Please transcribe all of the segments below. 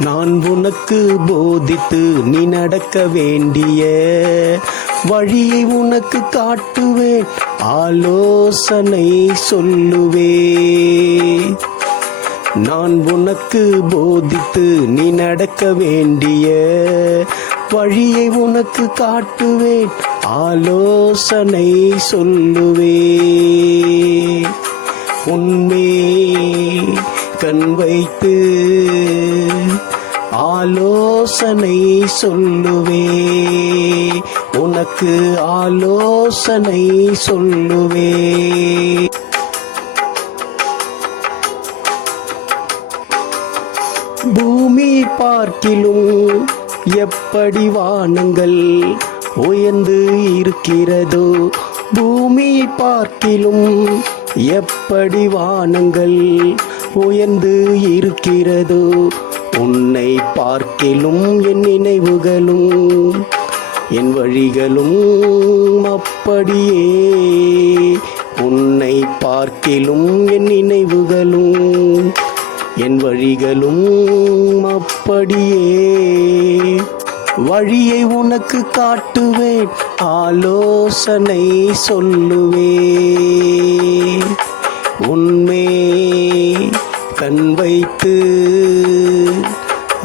நான் உனக்கு போதித்து நீ நடக்க வேண்டிய வழியை உனக்கு காட்டுவேன். ஆலோசனை சொல்லுவே நான் உனக்கு போதித்து நீ நடக்க வேண்டிய வழியை உனக்கு காட்டுவேன். ஆலோசனை சொல்லுவே உண்மை கண் வைத்து ஆலோசனை சொல்லுவே. உனக்கு ஆலோசனை சொல்லுவே. பூமி பார்க்கிலும் எப்படி வானங்கள் உயர்ந்து இருக்கிறதோ பூமி பார்க்கிலும் எப்படி வானங்கள் உயர்ந்து இருக்கிறதோ? உன்னை பார்க்கிலும் என் நினைவுகளும் என் வழிகளும் அப்படியே. உன்னை பார்க்கிலும் என் நினைவுகளும் என் வழிகளும் அப்படியே. வழியை உனக்கு காட்டுவேன் ஆலோசனை சொல்லுவே. உண்மை கண் வைத்து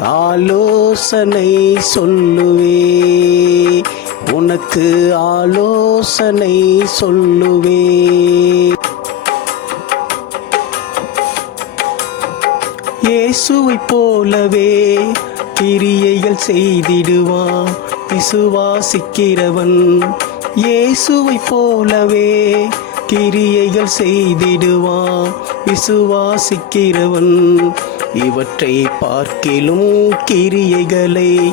ஆலோசனை சொல்லுவே. உனக்கு ஆலோசனை சொல்லுவே. இயேசுவை போலவே கிரியைகள் செய்திடுவான் விசுவாசிக்கிறவன் இயேசுவை போலவே கிரியைகள் செய்திடுவான். விசுவாசிக்கிறவன் இவற்றை பார்க்கிலும் கிரியைகளை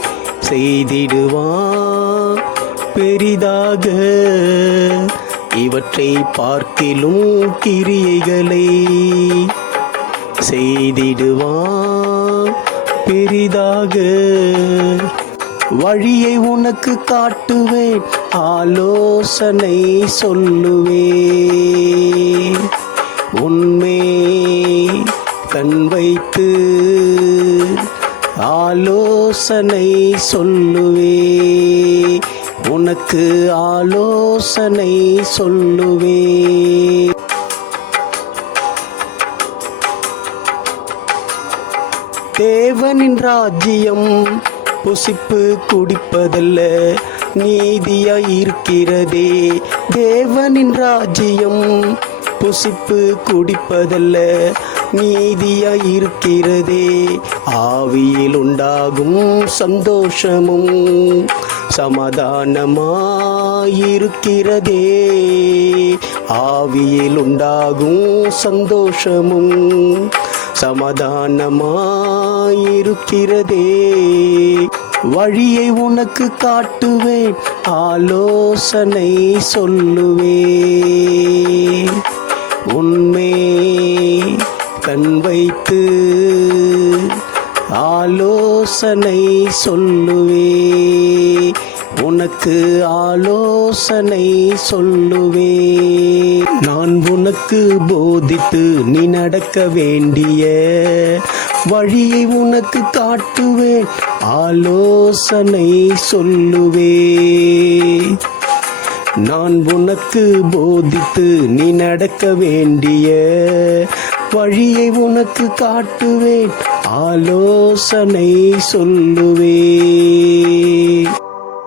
செய்திடுவான். பெரிதாக இவற்றை பார்க்கிலும் கிரியைகளை செய்திடுவான். பெரிதாக வழியை உனக்கு காட்டுவேன் ஆலோசனை சொல்லுவேன். உண்மை கண் வைத்து ஆலோசனை சொல்லுவே உனக்கு ஆலோசனை சொல்லுவே தேவனின் ராஜ்யம் புசிப்பு குடிப்பதல்ல. நீதியாயிருக்கிறதே. தேவனின் ராஜ்யம் புசிப்பு குடிப்பதல்ல. நீதியாயிருக்கிறதே. ஆவியில் உண்டாகும் சந்தோஷமும் சமாதானமாயிருக்கிறதே. ஆவியில் உண்டாகும் சந்தோஷமும் சமாதானமாயிருக்கிறதே. வழியை உனக்கு காட்டுவேன் ஆலோசனை சொல்லுவே உண்மை கண் வைத்து ஆலோசனை சொல்லுவே உனக்கு ஆலோசனை சொல்லுவே நான் உனக்கு போதித்து நீ நடக்க வேண்டிய வழியை உனக்கு காட்டுவேன். ஆலோசனை சொல்லுவே நான் உனக்கு போதித்து நீ நடக்க வேண்டிய வழியை உனக்கு காட்டுவேன். ஆலோசனை சொல்லுவே